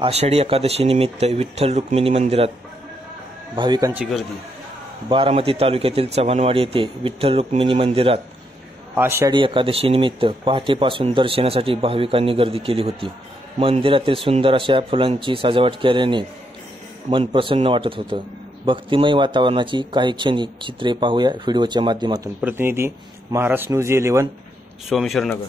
आषाढी एकादशी निमित्त विठ्ठल रुक्मिणी मंदिरात भाविकांची गर्दी। बारामती तालुक्यातील चव्हाणवाडी येथे विठ्ठल रुक्मिणी मंदिरात आषाढी एकादशी निमित्त पहाटेपासून दर्शनासाठी भाविकांनी गर्दी केली होती। मंदिरातील सुंदर अशा फुलांची सजावट केल्याने मन प्रसन्न वाटत होतं। भक्तिमय वातावरणाची काही क्षणिक चित्रे पाहूया व्हिडिओच्या माध्यमातून। प्रतिनिधी महाराष्ट्र न्यूज 11 सोमेश्वर नगर।